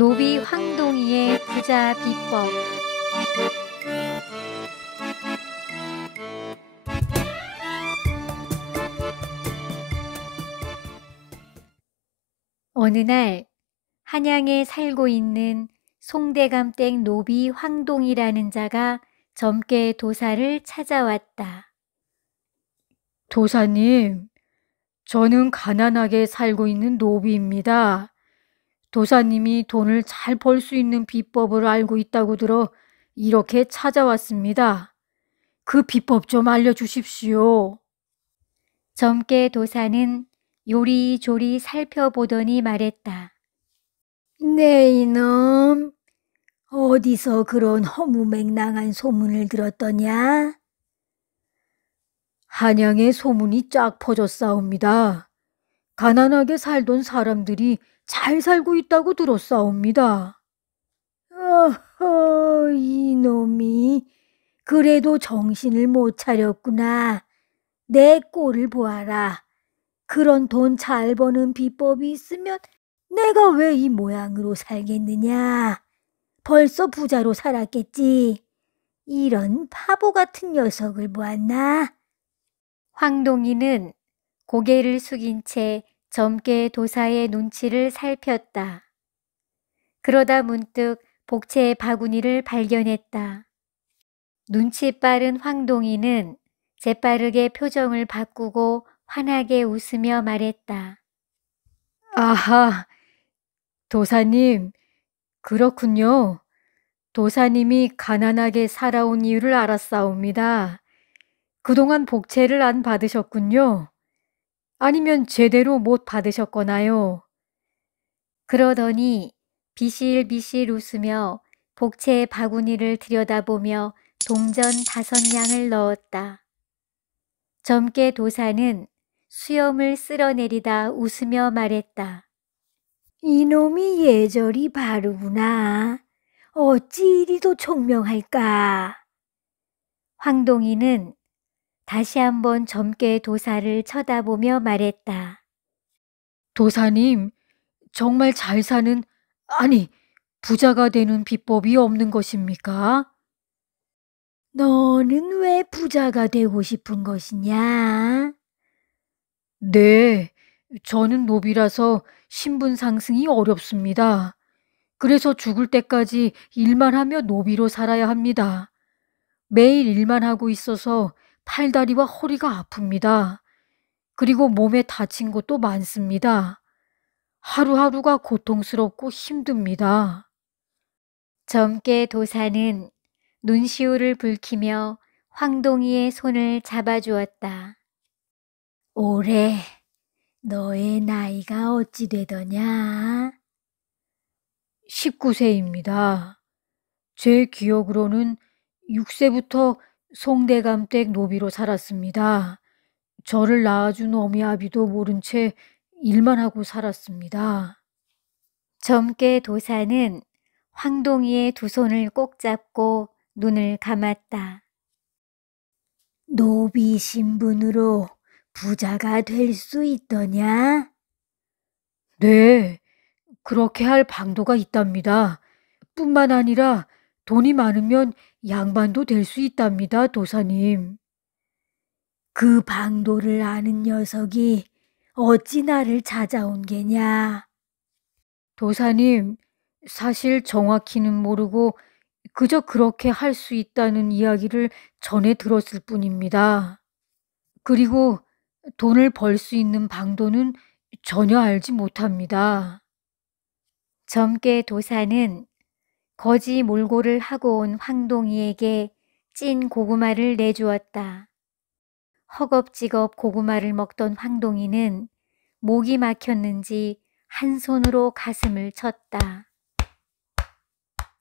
노비 황동이의 부자 비법. 어느 날 한양에 살고 있는 송대감댁 노비 황동이라는 자가 점괘 도사를 찾아왔다. 도사님, 저는 가난하게 살고 있는 노비입니다. 도사님이 돈을 잘 벌 수 있는 비법을 알고 있다고 들어 이렇게 찾아왔습니다. 그 비법 좀 알려주십시오. 점괘 도사는 요리조리 살펴보더니 말했다. 네 이놈, 어디서 그런 허무맹랑한 소문을 들었더냐? 한양에 소문이 쫙 퍼졌사옵니다. 가난하게 살던 사람들이 잘 살고 있다고 들었사옵니다. 어허, 이놈이 그래도 정신을 못 차렸구나. 내 꼴을 보아라. 그런 돈 잘 버는 비법이 있으면 내가 왜 이 모양으로 살겠느냐? 벌써 부자로 살았겠지. 이런 바보 같은 녀석을 보았나? 황동이는 고개를 숙인 채 점괘 도사의 눈치를 살폈다. 그러다 문득 복채 바구니를 발견했다. 눈치 빠른 황동이는 재빠르게 표정을 바꾸고 환하게 웃으며 말했다. 아하, 도사님, 그렇군요. 도사님이 가난하게 살아온 이유를 알았사옵니다. 그동안 복채를 안 받으셨군요. 아니면 제대로 못 받으셨거나요. 그러더니 비실비실 웃으며 복채 바구니를 들여다보며 동전 5냥을 넣었다. 점괘 도사는 수염을 쓸어내리다 웃으며 말했다. 이놈이 예절이 바르구나. 어찌 이리도 총명할까? 황동이는 다시 한번 점괘 도사를 쳐다보며 말했다. 도사님, 정말 잘 사는, 아니, 부자가 되는 비법이 없는 것입니까? 너는 왜 부자가 되고 싶은 것이냐? 네, 저는 노비라서 신분 상승이 어렵습니다. 그래서 죽을 때까지 일만 하며 노비로 살아야 합니다. 매일 일만 하고 있어서 팔다리와 허리가 아픕니다. 그리고 몸에 다친 것도 많습니다. 하루하루가 고통스럽고 힘듭니다. 점괘 도사는 눈시울을 붉히며 황동이의 손을 잡아주었다. 올해 너의 나이가 어찌 되더냐? 19세입니다. 제 기억으로는 6세부터 송대감댁 노비로 살았습니다. 저를 낳아준 어미 아비도 모른 채 일만 하고 살았습니다. 점괘 도사는 황동이의 두 손을 꼭 잡고 눈을 감았다. 노비 신분으로 부자가 될 수 있더냐? 네, 그렇게 할 방도가 있답니다. 뿐만 아니라 돈이 많으면 양반도 될 수 있답니다, 도사님. 그 방도를 아는 녀석이 어찌 나를 찾아온 게냐? 도사님, 사실 정확히는 모르고 그저 그렇게 할 수 있다는 이야기를 전해 들었을 뿐입니다. 그리고 돈을 벌 수 있는 방도는 전혀 알지 못합니다. 점괘 도사는 거지 몰골을 하고 온 황동이에게 찐 고구마를 내주었다. 허겁지겁 고구마를 먹던 황동이는 목이 막혔는지 한 손으로 가슴을 쳤다.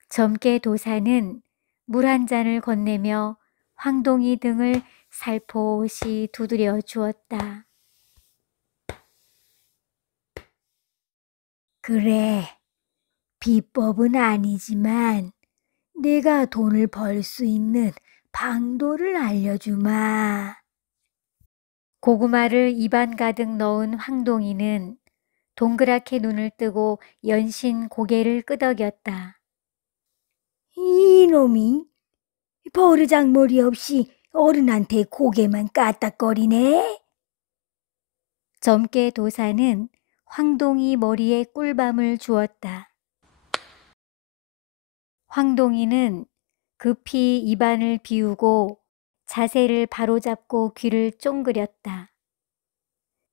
점괘 도사는 물 한 잔을 건네며 황동이 등을 살포시 두드려 주었다. 그래, 비법은 아니지만 내가 돈을 벌 수 있는 방도를 알려주마. 고구마를 입안 가득 넣은 황동이는 동그랗게 눈을 뜨고 연신 고개를 끄덕였다. 이놈이 버르장머리 없이 어른한테 고개만 까딱거리네. 젊게 도사는 황동이 머리에 꿀밤을 주었다. 황동이는 급히 입안을 비우고 자세를 바로잡고 귀를 쫑그렸다.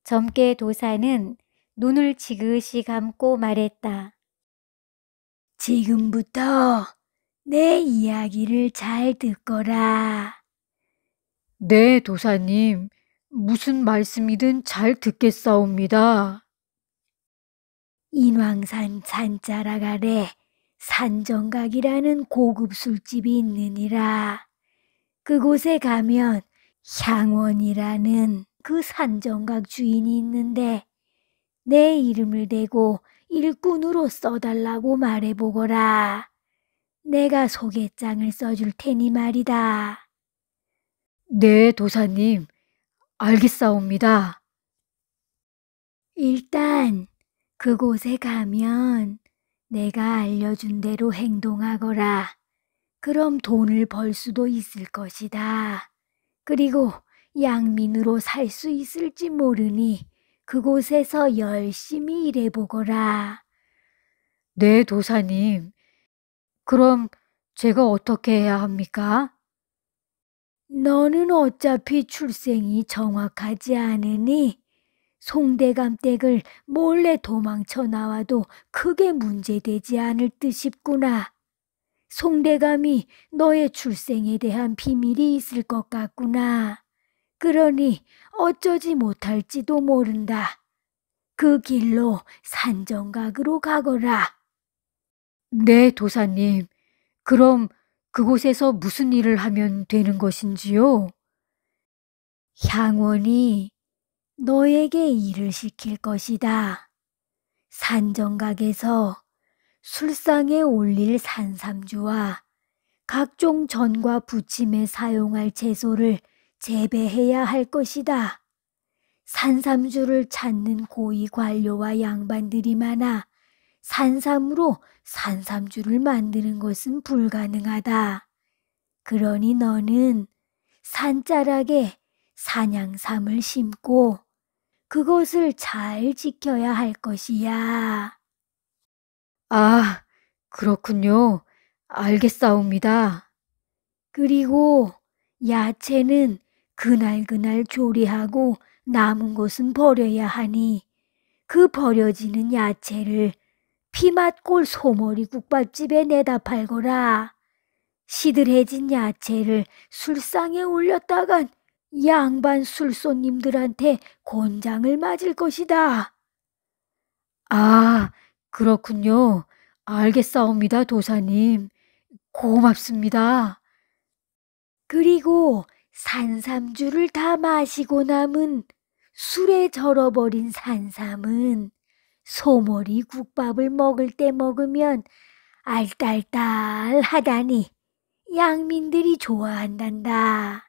젊게 도사는 눈을 지그시 감고 말했다. 지금부터 내 이야기를 잘 듣거라. 네, 도사님. 무슨 말씀이든 잘 듣겠사옵니다. 인왕산 산자락 아래 산정각이라는 고급 술집이 있느니라. 그곳에 가면 향원이라는 그 산정각 주인이 있는데 내 이름을 대고 일꾼으로 써달라고 말해보거라. 내가 소개장을 써줄 테니 말이다. 네, 도사님. 알겠사옵니다. 일단 그곳에 가면 내가 알려준 대로 행동하거라. 그럼 돈을 벌 수도 있을 것이다. 그리고 양민으로 살 수 있을지 모르니 그곳에서 열심히 일해보거라. 네, 도사님. 그럼 제가 어떻게 해야 합니까? 너는 어차피 출생이 정확하지 않으니 송대감댁을 몰래 도망쳐 나와도 크게 문제되지 않을 듯 싶구나. 송대감이 너의 출생에 대한 비밀이 있을 것 같구나. 그러니 어쩌지 못할지도 모른다. 그 길로 산정각으로 가거라. 네, 도사님. 그럼 그곳에서 무슨 일을 하면 되는 것인지요? 향원이 너에게 일을 시킬 것이다. 산정각에서 술상에 올릴 산삼주와 각종 전과 부침에 사용할 채소를 재배해야 할 것이다. 산삼주를 찾는 고위 관료와 양반들이 많아 산삼으로 산삼주를 만드는 것은 불가능하다. 그러니 너는 산자락에 산양삼을 심고 그것을 잘 지켜야 할 것이야. 아, 그렇군요. 알겠사옵니다. 그리고 야채는 그날그날 조리하고 남은 것은 버려야 하니 그 버려지는 야채를 피맛골 소머리 국밥집에 내다 팔거라. 시들해진 야채를 술상에 올렸다간 양반 술손님들한테 곤장을 맞을 것이다. 아, 그렇군요. 알겠사옵니다, 도사님. 고맙습니다. 그리고 산삼주를 다 마시고 남은 술에 절어버린 산삼은 소머리 국밥을 먹을 때 먹으면 알딸딸하다니 양민들이 좋아한단다.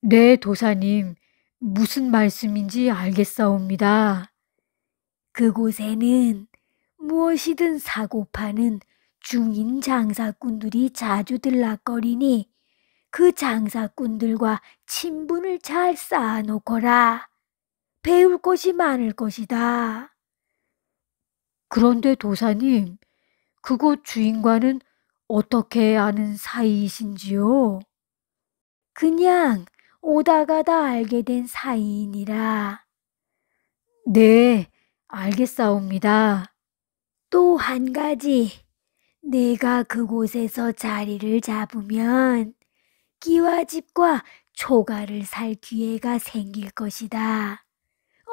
네, 도사님. 무슨 말씀인지 알겠사옵니다. 그곳에는 무엇이든 사고 파는 중인 장사꾼들이 자주 들락거리니 그 장사꾼들과 친분을 잘 쌓아놓거라. 배울 것이 많을 것이다. 그런데 도사님, 그곳 주인과는 어떻게 아는 사이이신지요? 그냥 오다 가다 알게 된 사이이니라. 네, 알겠사옵니다. 또 한 가지, 내가 그곳에서 자리를 잡으면 기와집과 초가를 살 기회가 생길 것이다.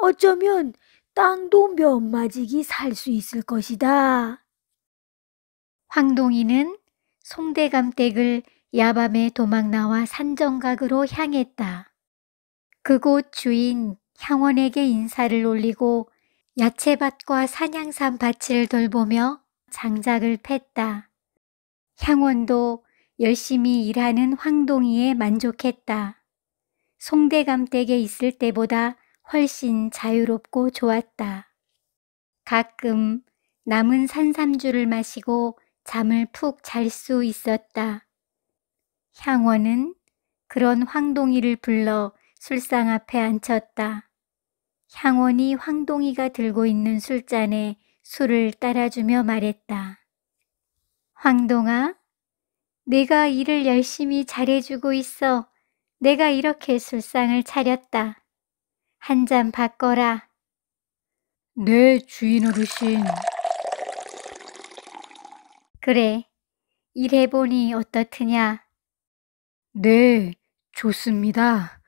어쩌면 땅도 몇 마지기 살 수 있을 것이다. 황동이는 송대감 댁을 야밤에 도망 나와 산정각으로 향했다. 그곳 주인 향원에게 인사를 올리고 야채밭과 산양삼 밭을 돌보며 장작을 팼다. 향원도 열심히 일하는 황동이에 만족했다. 송대감 댁에 있을 때보다 훨씬 자유롭고 좋았다. 가끔 남은 산삼주를 마시고 잠을 푹 잘 수 있었다. 향원은 그런 황동이를 불러 술상 앞에 앉혔다. 향원이 황동이가 들고 있는 술잔에 술을 따라주며 말했다. 황동아, 내가 일을 열심히 잘해주고 있어. 내가 이렇게 술상을 차렸다. 한 잔 받거라. 네, 주인 어르신. 그래, 일해보니 어떻느냐? 네, 좋습니다.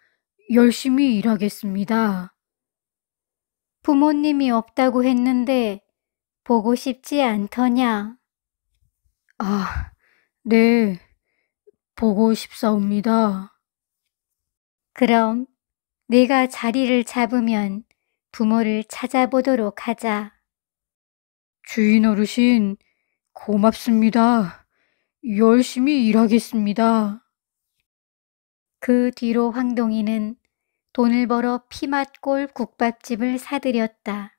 열심히 일하겠습니다. 부모님이 없다고 했는데 보고 싶지 않더냐? 아, 네, 보고 싶사옵니다. 그럼 내가 자리를 잡으면 부모를 찾아보도록 하자. 주인 어르신, 고맙습니다. 열심히 일하겠습니다. 그 뒤로 황동이는 돈을 벌어 피맛골 국밥집을 사들였다.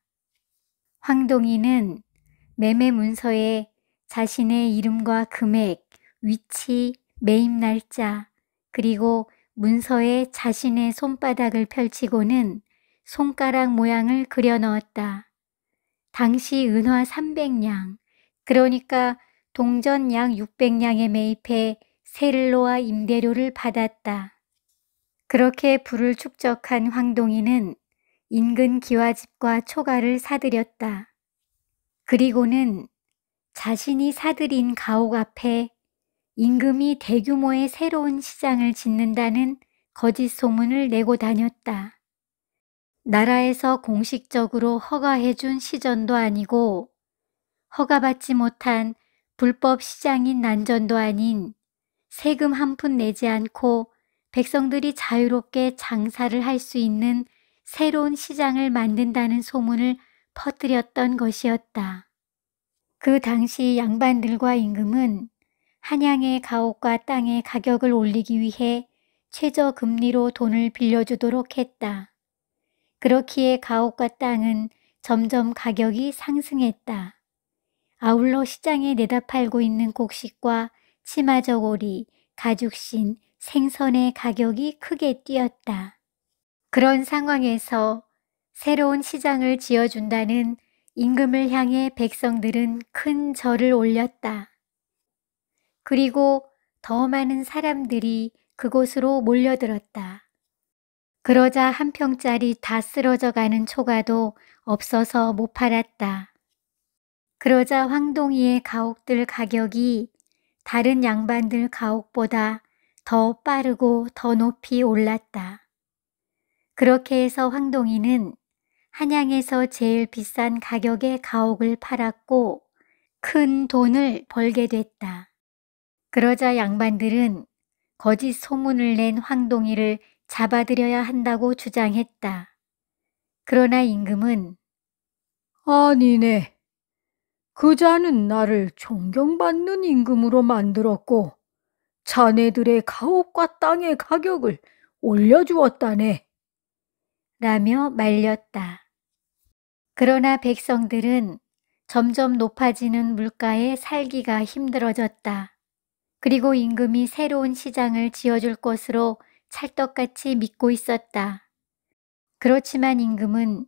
황동이는 매매 문서에 자신의 이름과 금액, 위치, 매입 날짜, 그리고 문서에 자신의 손바닥을 펼치고는 손가락 모양을 그려 넣었다. 당시 은화 300냥, 그러니까 동전 약 600냥에 매입해 세를 놓아 임대료를 받았다. 그렇게 부를 축적한 황동이는 인근 기와집과 초가를 사들였다. 그리고는 자신이 사들인 가옥 앞에 임금이 대규모의 새로운 시장을 짓는다는 거짓 소문을 내고 다녔다. 나라에서 공식적으로 허가해준 시전도 아니고 허가받지 못한 불법 시장인 난전도 아닌 세금 한 푼 내지 않고 백성들이 자유롭게 장사를 할 수 있는 새로운 시장을 만든다는 소문을 퍼뜨렸던 것이었다. 그 당시 양반들과 임금은 한양의 가옥과 땅의 가격을 올리기 위해 최저금리로 돈을 빌려주도록 했다. 그렇기에 가옥과 땅은 점점 가격이 상승했다. 아울러 시장에 내다 팔고 있는 곡식과 치마저고리, 가죽신, 생선의 가격이 크게 뛰었다. 그런 상황에서 새로운 시장을 지어준다는 임금을 향해 백성들은 큰 절을 올렸다. 그리고 더 많은 사람들이 그곳으로 몰려들었다. 그러자 한 평짜리 다 쓰러져 가는 초가도 없어서 못 팔았다. 그러자 황동이의 가옥들 가격이 다른 양반들 가옥보다 더 빠르고 더 높이 올랐다. 그렇게 해서 황동이는 한양에서 제일 비싼 가격의 가옥을 팔았고 큰 돈을 벌게 됐다. 그러자 양반들은 거짓 소문을 낸 황동이를 잡아들여야 한다고 주장했다. 그러나 임금은 아니네. 그 자는 나를 존경받는 임금으로 만들었고 자네들의 가옥과 땅의 가격을 올려주었다네. 라며 말렸다. 그러나 백성들은 점점 높아지는 물가에 살기가 힘들어졌다. 그리고 임금이 새로운 시장을 지어줄 것으로 찰떡같이 믿고 있었다. 그렇지만 임금은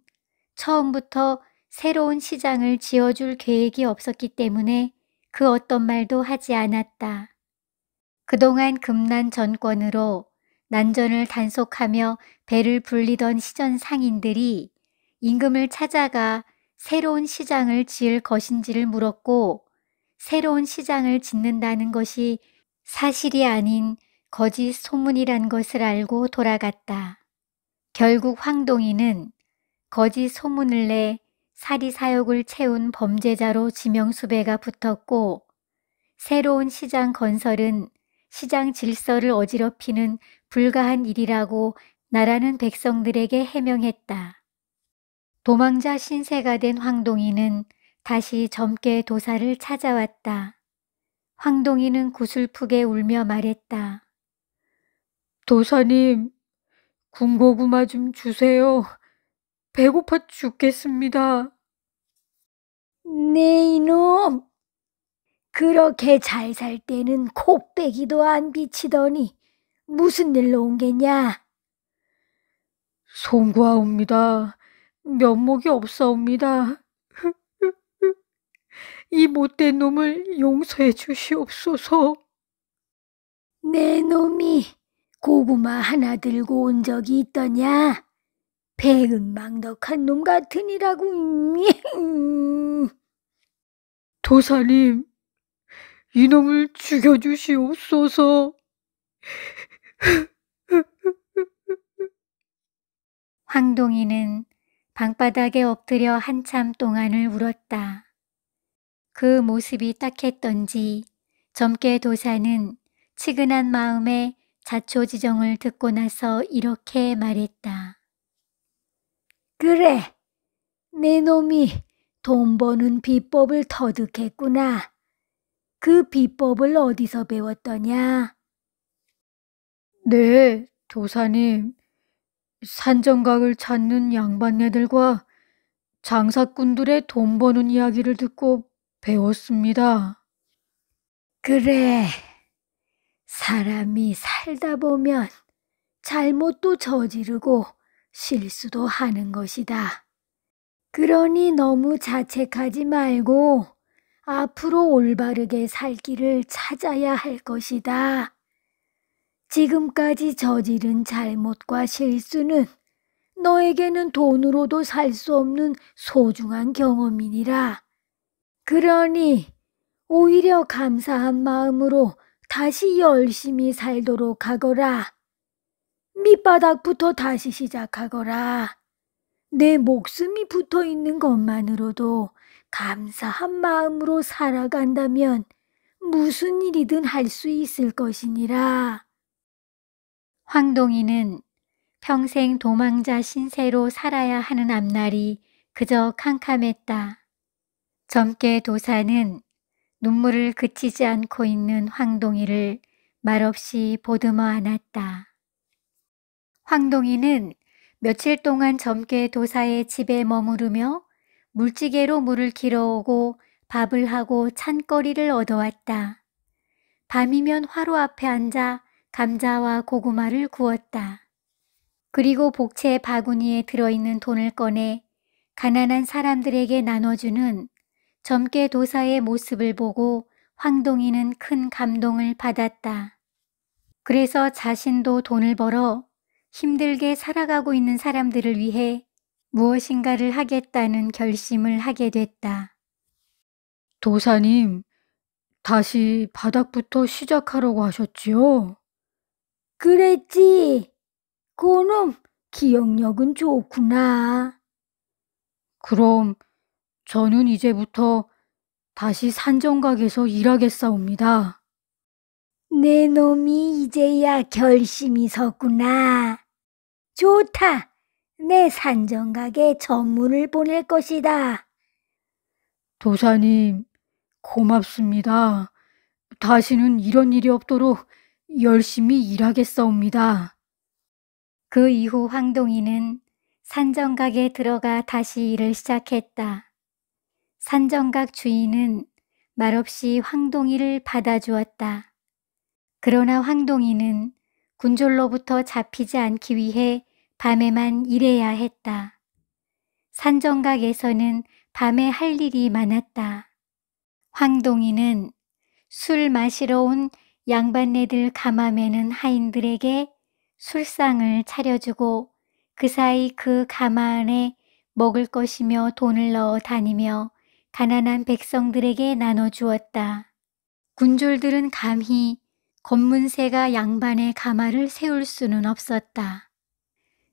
처음부터 새로운 시장을 지어줄 계획이 없었기 때문에 그 어떤 말도 하지 않았다. 그동안 금난 정권으로 난전을 단속하며 배를 불리던 시전 상인들이 임금을 찾아가 새로운 시장을 지을 것인지를 물었고 새로운 시장을 짓는다는 것이 사실이 아닌 거짓 소문이란 것을 알고 돌아갔다. 결국 황동이는 거짓 소문을 내 사리사욕을 채운 범죄자로 지명수배가 붙었고 새로운 시장 건설은 시장 질서를 어지럽히는 불가한 일이라고 나라는 백성들에게 해명했다. 도망자 신세가 된 황동이는 다시 젊게 도사를 찾아왔다. 황동이는 구슬프게 울며 말했다. 도사님, 군고구마 좀 주세요. 배고파 죽겠습니다. 네 이놈! 그렇게 잘 살 때는 코빼기도 안 비치더니 무슨 일로 온 게냐? 송구하옵니다. 면목이 없사옵니다. 이 못된 놈을 용서해 주시옵소서. 내 놈이 고구마 하나 들고 온 적이 있더냐? 배은망덕한 놈 같으니라고. 도사님, 이놈을 죽여주시옵소서. 황동이는 방바닥에 엎드려 한참 동안을 울었다. 그 모습이 딱했던지 점괘 도사는 치근한 마음에 자초지정을 듣고 나서 이렇게 말했다. 그래, 내 놈이 돈 버는 비법을 터득했구나. 그 비법을 어디서 배웠더냐? 네, 도사님. 산정각을 찾는 양반네들과 장사꾼들의 돈 버는 이야기를 듣고 배웠습니다. 그래, 사람이 살다 보면 잘못도 저지르고 실수도 하는 것이다. 그러니 너무 자책하지 말고 앞으로 올바르게 살 길을 찾아야 할 것이다. 지금까지 저지른 잘못과 실수는 너에게는 돈으로도 살 수 없는 소중한 경험이니라. 그러니 오히려 감사한 마음으로 다시 열심히 살도록 하거라. 밑바닥부터 다시 시작하거라. 내 목숨이 붙어 있는 것만으로도 감사한 마음으로 살아간다면 무슨 일이든 할 수 있을 것이니라. 황동이는 평생 도망자 신세로 살아야 하는 앞날이 그저 캄캄했다. 점괘 도사는 눈물을 그치지 않고 있는 황동이를 말없이 보듬어 안았다. 황동이는 며칠 동안 점괘 도사의 집에 머무르며 물지개로 물을 길어오고 밥을 하고 찬거리를 얻어왔다. 밤이면 화로 앞에 앉아 감자와 고구마를 구웠다. 그리고 복채 바구니에 들어있는 돈을 꺼내 가난한 사람들에게 나눠주는 점괘 도사의 모습을 보고 황동이는 큰 감동을 받았다. 그래서 자신도 돈을 벌어 힘들게 살아가고 있는 사람들을 위해 무엇인가를 하겠다는 결심을 하게 됐다. 도사님, 다시 바닥부터 시작하려고 하셨지요? 그랬지. 그놈 기억력은 좋구나. 그럼 저는 이제부터 다시 산정각에서 일하겠사옵니다. 내 놈이 이제야 결심이 섰구나. 좋다. 내 산정각에 전문을 보낼 것이다. 도사님, 고맙습니다. 다시는 이런 일이 없도록 열심히 일하겠사옵니다. 그 이후 황동이는 산정각에 들어가 다시 일을 시작했다. 산정각 주인은 말없이 황동이를 받아주었다. 그러나 황동이는 군졸로부터 잡히지 않기 위해 밤에만 일해야 했다. 산정각에서는 밤에 할 일이 많았다. 황동이는 술 마시러 온 양반네들 가마매는 하인들에게 술상을 차려주고 그 사이 그 가마 안에 먹을 것이며 돈을 넣어 다니며 가난한 백성들에게 나눠주었다. 군졸들은 감히 검문새가 양반의 가마를 세울 수는 없었다.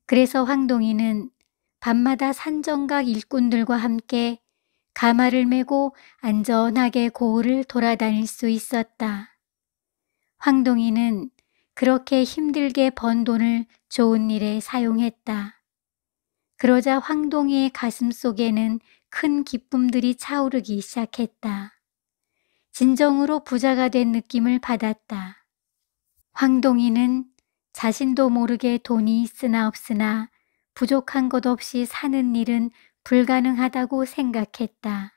그래서 황동이는 밤마다 산정각 일꾼들과 함께 가마를 메고 안전하게 고을을 돌아다닐 수 있었다. 황동이는 그렇게 힘들게 번 돈을 좋은 일에 사용했다. 그러자 황동이의 가슴 속에는 큰 기쁨들이 차오르기 시작했다. 진정으로 부자가 된 느낌을 받았다. 황동이는 자신도 모르게 돈이 있으나 없으나 부족한 것 없이 사는 일은 불가능하다고 생각했다.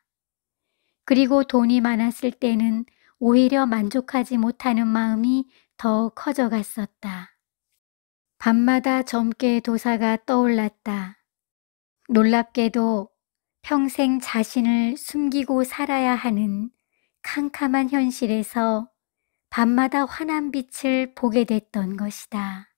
그리고 돈이 많았을 때는 오히려 만족하지 못하는 마음이 더 커져갔었다. 밤마다 점괘 도사가 떠올랐다. 놀랍게도 평생 자신을 숨기고 살아야 하는 캄캄한 현실에서 밤마다 환한 빛을 보게 됐던 것이다.